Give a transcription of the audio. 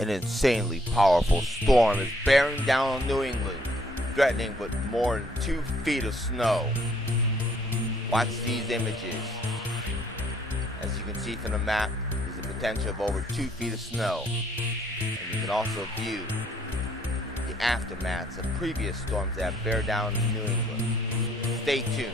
An insanely powerful storm is bearing down on New England, threatening with more than 2 feet of snow. Watch these images. As you can see from the map, there's a potential of over 2 feet of snow. And you can also view the aftermaths of previous storms that bear down in New England. Stay tuned.